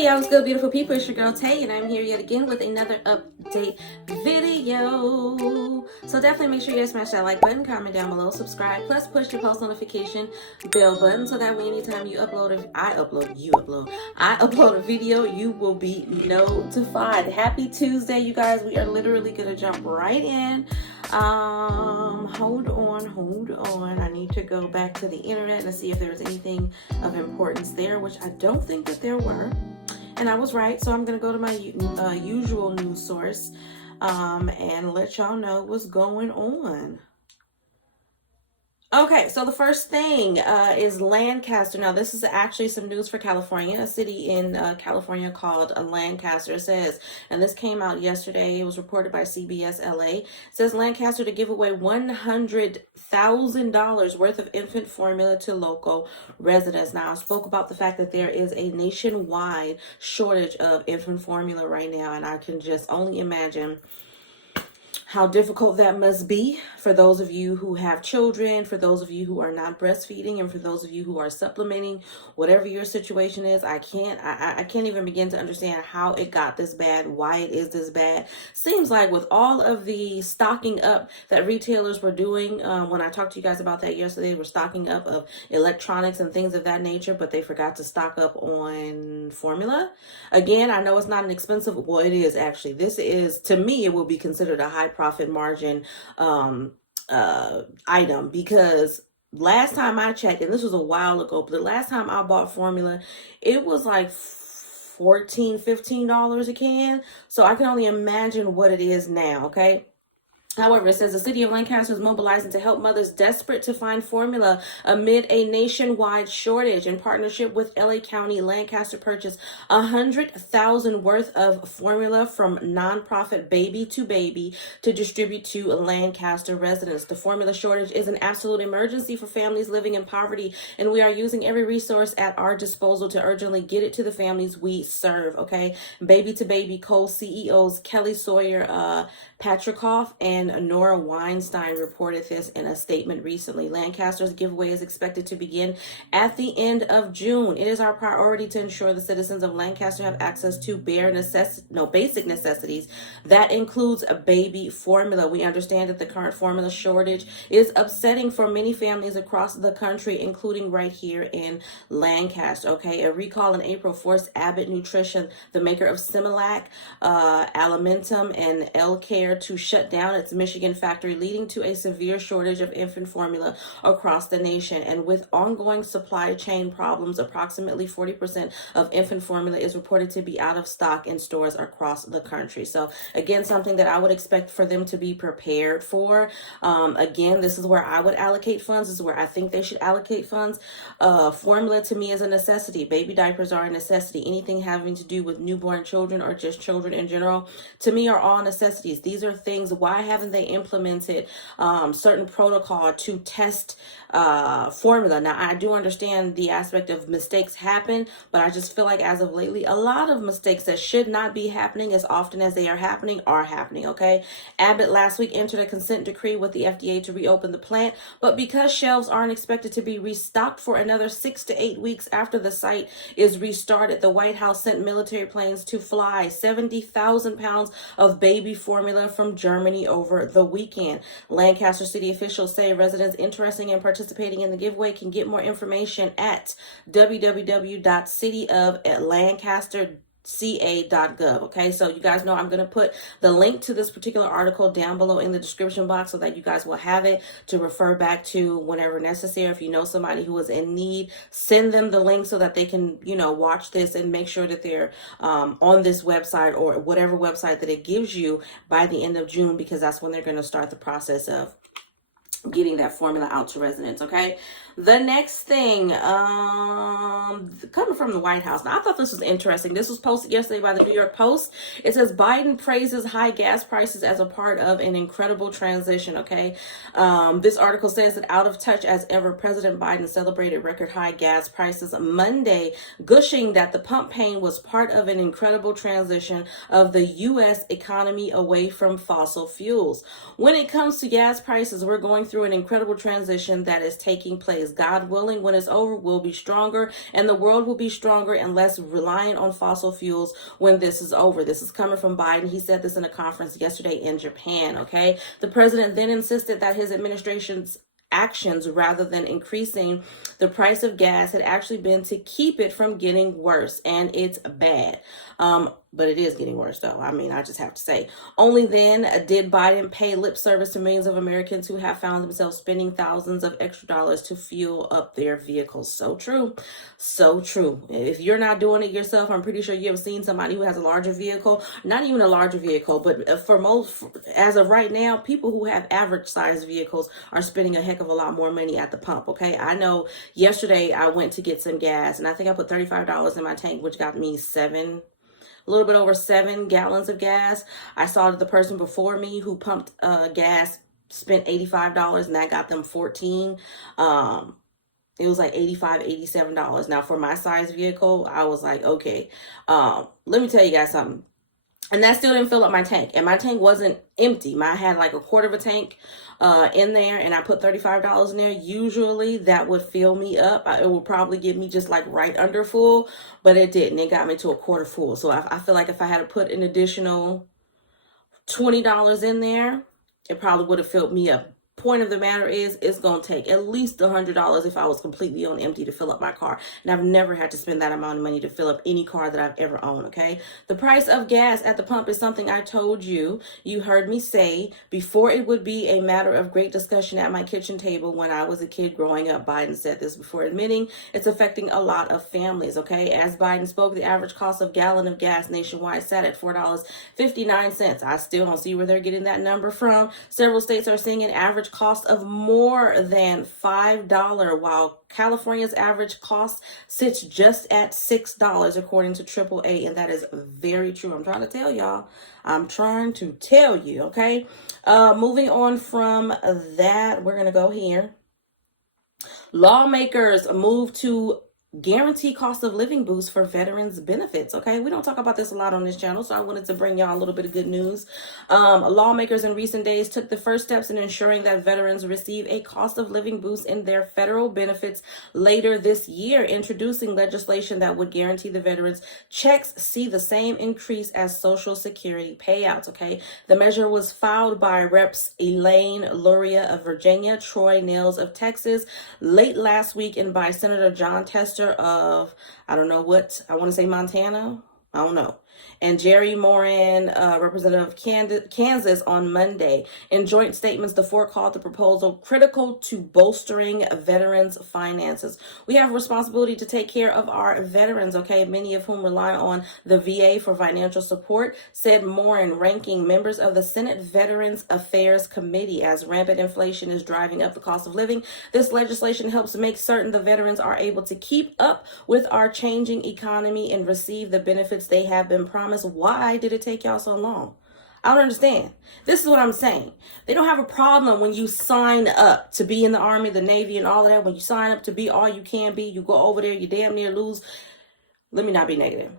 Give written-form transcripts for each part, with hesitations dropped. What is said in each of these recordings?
Hey y'all, what's good, beautiful people? It's your girl Tay, and I'm here yet again with another update video. So definitely make sure you guys smash that like button, comment down below, subscribe, plus push your post notification bell button so that way anytime you I upload a video, you will be notified. Happy Tuesday, you guys. We are literally gonna jump right in. Hold on. I need to go back to the internet and see if there's anything of importance there, which I don't think that there were. And I was right, so I'm going to go to my usual news source and let y'all know what's going on. Okay, so the first thing is Lancaster. Now, this is actually some news for California. A city in California called Lancaster says, and this came out yesterday. It was reported by CBS LA. It says Lancaster to give away $100,000 worth of infant formula to local residents. Now, I spoke about the fact that there is a nationwide shortage of infant formula right now, and I can just only imagine how difficult that must be for those of you who have children, for those of you who are not breastfeeding, and for those of you who are supplementing, whatever your situation is. I can't even begin to understand how it got this bad, why it is this bad. Seems like with all of the stocking up that retailers were doing, when I talked to you guys about that yesterday, they were stocking up of electronics and things of that nature, but they forgot to stock up on formula. Again, I know it's not an expensive, well, it is actually. This is, to me, it will be considered a high profit margin item, because last time I checked, and this was a while ago, but the last time I bought formula, it was like $14-15 a can. So I can only imagine what it is now. Okay. However, it says the city of Lancaster is mobilizing to help mothers desperate to find formula amid a nationwide shortage. In partnership with LA County, Lancaster purchased 100,000 worth of formula from nonprofit Baby to Baby to distribute to Lancaster residents. The formula shortage is an absolute emergency for families living in poverty, and we are using every resource at our disposal to urgently get it to the families we serve. Okay, Baby to Baby co-CEOs Kelly Sawyer Patrikoff and Nora Weinstein reported this in a statement recently. Lancaster's giveaway is expected to begin at the end of June. It is our priority to ensure the citizens of Lancaster have access to basic necessities. That includes a baby formula. We understand that the current formula shortage is upsetting for many families across the country, including right here in Lancaster. Okay, a recall in April forced Abbott Nutrition, the maker of Similac, Alimentum, and L-Care, to shut down its Michigan factory, leading to a severe shortage of infant formula across the nation. And with ongoing supply chain problems, approximately 40% of infant formula is reported to be out of stock in stores across the country. So again, something that I would expect for them to be prepared for. Again, this is where I would allocate funds. This is where I think they should allocate funds. Formula to me is a necessity. Baby diapers are a necessity. Anything having to do with newborn children or just children in general, to me, are all necessities. These are things. Why haven't they implemented certain protocol to test formula? Now, I do understand the aspect of mistakes happen, but I just feel like as of lately, a lot of mistakes that should not be happening as often as they are happening. Okay, Abbott last week entered a consent decree with the FDA to reopen the plant, but because shelves aren't expected to be restocked for another 6 to 8 weeks after the site is restarted, the White House sent military planes to fly 70,000 pounds of baby formula from Germany over the weekend. Lancaster city officials say residents interested in participating in the giveaway can get more information at www.cityoflancaster.ca.gov. Okay, so you guys know I'm going to put the link to this particular article down below in the description box so that you guys will have it to refer back to whenever necessary. If you know somebody who is in need, send them the link so that they can, watch this and make sure that they're on this website or whatever website that it gives you by the end of June, because that's when they're going to start the process of getting that formula out to residents. Okay, the next thing coming from the White House. Now, I thought this was interesting. This was posted yesterday by the New York Post. It says Biden praises high gas prices as a part of an incredible transition. Okay, this article says that out of touch as ever, President Biden celebrated record high gas prices Monday, gushing that the pump pain was part of an incredible transition of the U.S. economy away from fossil fuels. When it comes to gas prices, we're going through an incredible transition that is taking place place. God willing, when it's over, we'll be stronger, and the world will be stronger and less reliant on fossil fuels when this is over. This is coming from Biden. He said this in a conference yesterday in Japan, okay? The president then insisted that his administration's actions, rather than increasing the price of gas, had actually been to keep it from getting worse, and it's bad. But it is getting worse, though. I mean, I just have to say. Only then did Biden pay lip service to millions of Americans who have found themselves spending thousands of extra dollars to fuel up their vehicles. So true. So true. If you're not doing it yourself, I'm pretty sure you have seen somebody who has a larger vehicle, not even a larger vehicle, but for most, as of right now, people who have average sized vehicles are spending a heck of a lot more money at the pump, okay? I know yesterday I went to get some gas, and I think I put $35 in my tank, which got me a little bit over 7 gallons of gas. I saw the person before me who pumped gas spent $85, and that got them 14. It was like $85, $87. Now for my size vehicle, I was like, okay, let me tell you guys something. And that still didn't fill up my tank. And my tank wasn't empty. I had like a quarter of a tank in there, and I put $35 in there. Usually that would fill me up. It would probably get me just like right under full, but it didn't. It got me to a quarter full. So I feel like if I had to put an additional $20 in there, it probably would have filled me up. Point of the matter is, it's going to take at least $100 if I was completely on empty to fill up my car. And I've never had to spend that amount of money to fill up any car that I've ever owned, okay? The price of gas at the pump is something I told you. You heard me say before it would be a matter of great discussion at my kitchen table when I was a kid growing up. Biden said this before admitting it's affecting a lot of families, okay? As Biden spoke, the average cost of gallon of gas nationwide sat at $4.59. I still don't see where they're getting that number from. Several states are seeing an average cost of more than $5, while California's average cost sits just at $6, according to AAA, and that is very true. I'm trying to tell y'all. I'm trying to tell you, okay? Moving on from that, we're going to go here. Lawmakers move to guarantee cost of living boost for veterans benefits. Okay, we don't talk about this a lot on this channel, so I wanted to bring y'all a little bit of good news. Lawmakers in recent days took the first steps in ensuring that veterans receive a cost of living boost in their federal benefits later this year, introducing legislation that would guarantee the veterans checks see the same increase as Social Security payouts. Okay, the measure was filed by Reps Elaine Luria of Virginia, Troy Nehls of Texas late last week, and by Senator John Tester of, I don't know what, I want to say Montana, I don't know, and Jerry Moran, representative of Kansas, on Monday. In joint statements, the four called the proposal critical to bolstering veterans' finances. We have a responsibility to take care of our veterans, okay, many of whom rely on the VA for financial support, said Moran, ranking members of the Senate Veterans Affairs Committee. As rampant inflation is driving up the cost of living, this legislation helps make certain the veterans are able to keep up with our changing economy and receive the benefits they have been promised. Why did it take y'all so long? I don't understand. This is what I'm saying. They don't have a problem when you sign up to be in the Army, the Navy, and all of that. When you sign up to be all you can be, you go over there, you damn near lose. Let me not be negative.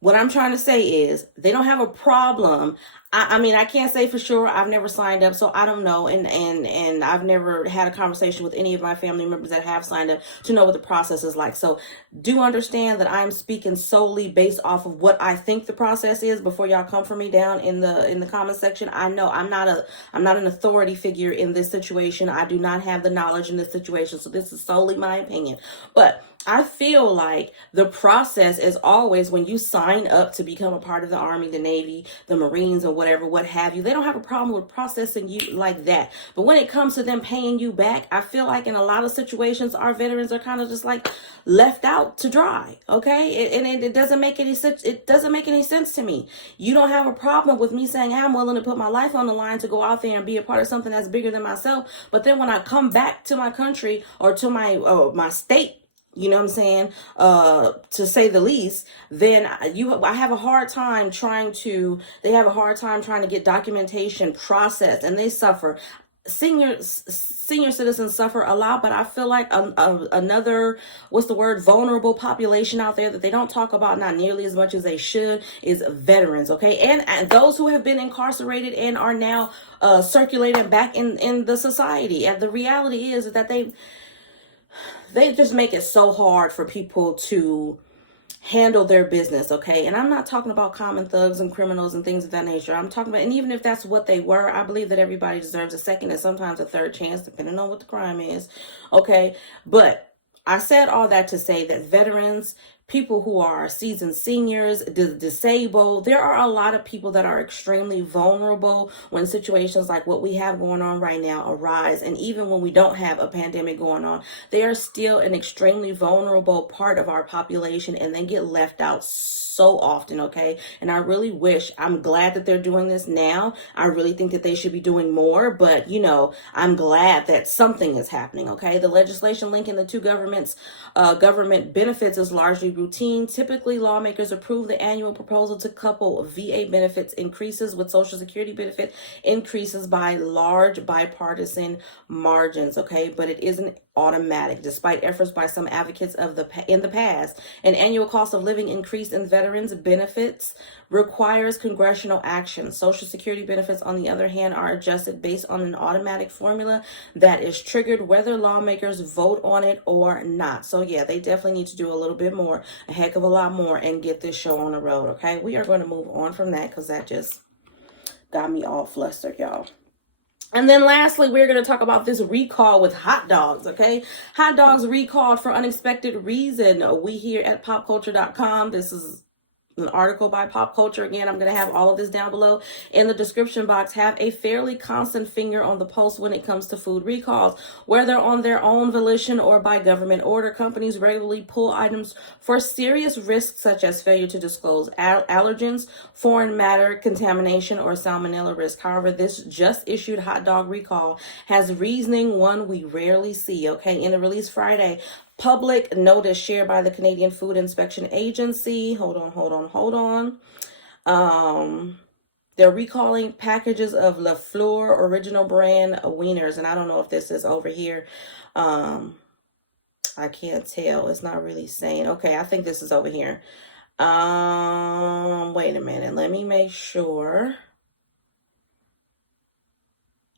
What I'm trying to say is they don't have a problem. I mean, I can't say for sure. I've never signed up, so I don't know. And I've never had a conversation with any of my family members that have signed up to know what the process is like. So do understand that I'm speaking solely based off of what I think the process is before y'all come for me down in the comment section. I know I'm not an authority figure in this situation. I do not have the knowledge in this situation. So this is solely my opinion. But I feel like the process is always when you sign up to become a part of the Army, the Navy, the Marines, or whatever, what have you, they don't have a problem with processing you like that. But when it comes to them paying you back, I feel like in a lot of situations, our veterans are kind of just like left out to dry. Okay. It doesn't make any sense. It doesn't make any sense to me. You don't have a problem with me saying I'm willing to put my life on the line to go out there and be a part of something that's bigger than myself. But then when I come back to my country or to my state, you know what I'm saying, to say the least, then I have a hard time they have a hard time trying to get documentation processed, and they suffer. Senior citizens suffer a lot, but I feel like another, vulnerable population out there that they don't talk about not nearly as much as they should is veterans, okay? And those who have been incarcerated and are now circulating back in the society. And the reality is that they just make it so hard for people to handle their business, okay? And I'm not talking about common thugs and criminals and things of that nature. I'm talking about, and even if that's what they were, I believe that everybody deserves a second and sometimes a third chance, depending on what the crime is, okay? But I said all that to say that veterans, people who are seasoned seniors, disabled, there are a lot of people that are extremely vulnerable when situations like what we have going on right now arise. And even when we don't have a pandemic going on, they are still an extremely vulnerable part of our population, and they get left out so often, okay? And I really wish, I'm glad that they're doing this now. I really think that they should be doing more, but you know, I'm glad that something is happening, okay? The legislation linking the two government benefits is largely routine. Typically, lawmakers approve the annual proposal to couple VA benefits increases with Social Security benefit increases by large bipartisan margins, okay? But it isn't automatic, despite efforts by some advocates in the past. An annual cost of living increase in veterans benefits requires congressional action. Social Security benefits, on the other hand, are adjusted based on an automatic formula that is triggered whether lawmakers vote on it or not. So yeah, they definitely need to do a little bit more, a heck of a lot more, and get this show on the road, okay? We are going to move on from that because that just got me all flustered, y'all. And then lastly, we're going to talk about this recall with hot dogs, okay? Hot dogs recalled for unexpected reason. We here at popculture.com, this is an article by Pop Culture. Again, I'm going to have all of this down below in the description box. Have a fairly constant finger on the pulse when it comes to food recalls. Whether on their own volition or by government order, companies regularly pull items for serious risks such as failure to disclose allergens, foreign matter contamination, or salmonella risk. However, this just issued hot dog recall has reasoning one we rarely see, okay? In a release Friday, public notice shared by the Canadian Food Inspection Agency. Hold on. They're recalling packages of La Fleur original brand wieners. And I don't know if this is over here. I can't tell. It's not really saying. Okay, I think this is over here. Wait a minute. Let me make sure.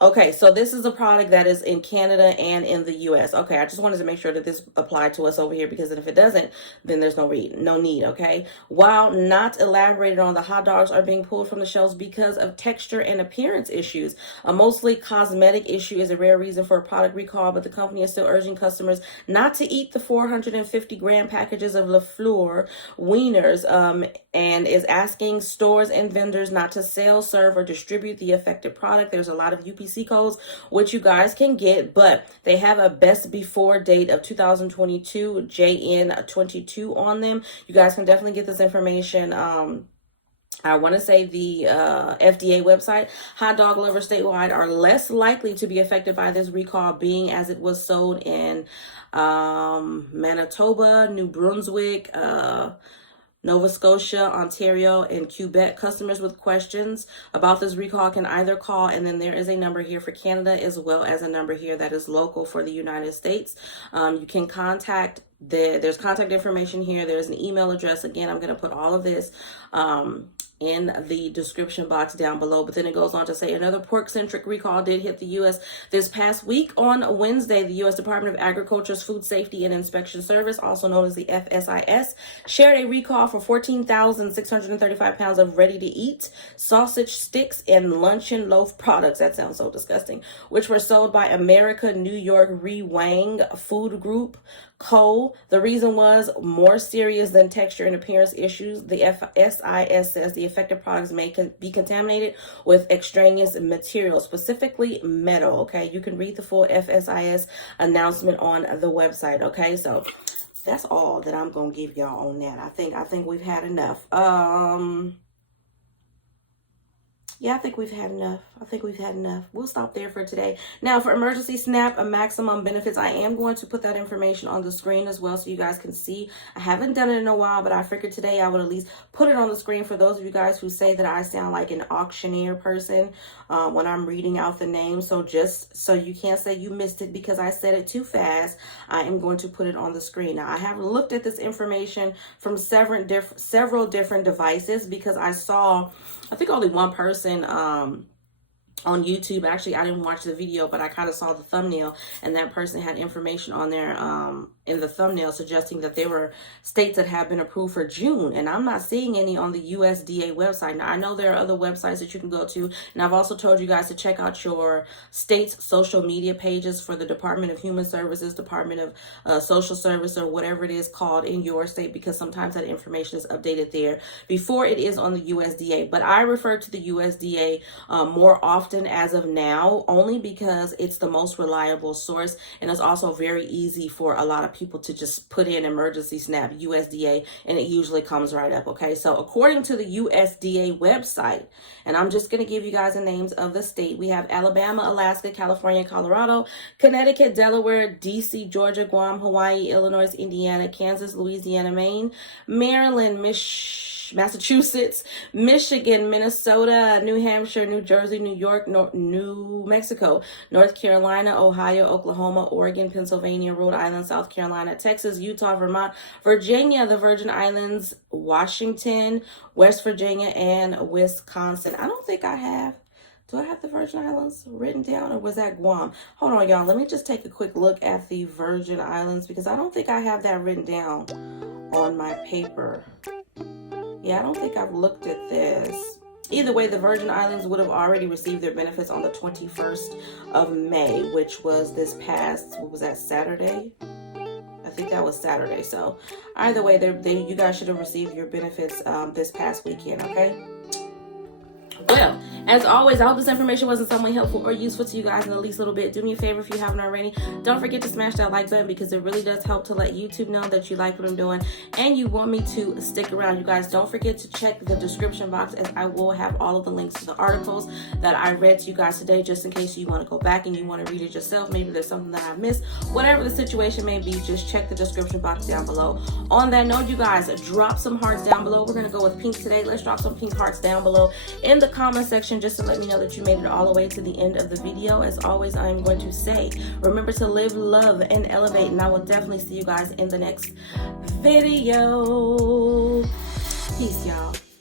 Okay, so this is a product that is in Canada and in the US. Okay, I just wanted to make sure that this applied to us over here, because if it doesn't, then there's no need, okay? While not elaborated on, the hot dogs are being pulled from the shelves because of texture and appearance issues. A mostly cosmetic issue is a rare reason for a product recall, but the company is still urging customers not to eat the 450-gram packages of La Fleur wieners, and is asking stores and vendors not to sell, serve, or distribute the affected product. There's a lot of UPC codes which you guys can get, but they have a best before date of 2022 JN22 on them. You guys can definitely get this information. I want to say the FDA website. Hot dog lovers statewide are less likely to be affected by this recall, being as it was sold in Manitoba, New Brunswick, Nova Scotia, Ontario, and Quebec. Customers with questions about this recall can either call, and then there is a number here for Canada as well as a number here that is local for the United States. You can contact there's contact information here. There's an email address. Again, I'm going to put all of this in the description box down below. But then it goes on to say another pork-centric recall did hit the U.S. this past week. On Wednesday, the U.S. Department of Agriculture's Food Safety and Inspection Service, also known as the FSIS, shared a recall for 14,635 pounds of ready-to-eat sausage sticks and luncheon loaf products. That sounds so disgusting. Which were sold by America New York Wang Food Group Co. The reason was more serious than texture and appearance issues. The FSIS says the affected products may be contaminated with extraneous materials, specifically metal. Okay, you can read the full FSIS announcement on the website. Okay, so that's all that I'm gonna give y'all on that. I think we've had enough. Yeah, I think we've had enough. We'll stop there for today. Now, for emergency SNAP maximum benefits, I am going to put that information on the screen as well so you guys can see. I haven't done it in a while, but I figured today I would at least put it on the screen for those of you guys who say that I sound like an auctioneer person when I'm reading out the name. So just so you can't say you missed it because I said it too fast, I am going to put it on the screen. Now, I have looked at this information from several different devices because I saw, I think only one person on YouTube. Actually, I didn't watch the video, but I kind of saw the thumbnail, and that person had information on there in the thumbnail suggesting that there were states that have been approved for June, and I'm not seeing any on the USDA website. Now, I know there are other websites that you can go to, and I've also told you guys to check out your state's social media pages for the Department of Human Services, Department of Social Service, or whatever it is called in your state, because sometimes that information is updated there before it is on the USDA. But I refer to the USDA more often as of now, only because it's the most reliable source, and it's also very easy for a lot of people to just put in emergency SNAP USDA, and it usually comes right up. Okay, so according to the USDA website, and I'm just going to give you guys the names of the state, we have Alabama, Alaska, California, Colorado, Connecticut, Delaware, DC, Georgia, Guam, Hawaii, Illinois, Indiana, Kansas, Louisiana, Maine, Maryland, Massachusetts, Michigan, Minnesota, New Hampshire, New Jersey, New York, New Mexico, North Carolina, Ohio, Oklahoma, Oregon, Pennsylvania, Rhode Island, South Carolina, Texas, Utah, Vermont, Virginia, the Virgin Islands, Washington, West Virginia, and Wisconsin. I don't think I have. Do I have the Virgin Islands written down, or was that Guam? Hold on, y'all. Let me just take a quick look at the Virgin Islands, because I don't think I have that written down on my paper. Yeah, I don't think I've looked at this. Either way, the Virgin Islands would have already received their benefits on the 21st of May, which was this past, what was that, Saturday? I think that was Saturday. So either way, you guys should have received your benefits this past weekend, okay? Well, as always, I hope this information was in some way helpful or useful to you guys in the least little bit. Do me a favor if you haven't already. Don't forget to smash that like button, because it really does help to let YouTube know that you like what I'm doing and you want me to stick around. You guys, don't forget to check the description box, as I will have all of the links to the articles that I read to you guys today, just in case you want to go back and you want to read it yourself. Maybe there's something that I missed. Whatever the situation may be, just check the description box down below. On that note, you guys, drop some hearts down below. We're going to go with pink today. Let's drop some pink hearts down below in the comment section, just to let me know that you made it all the way to the end of the video. As always, I am going to say, remember to live, love, and elevate, and I will definitely see you guys in the next video. Peace, y'all.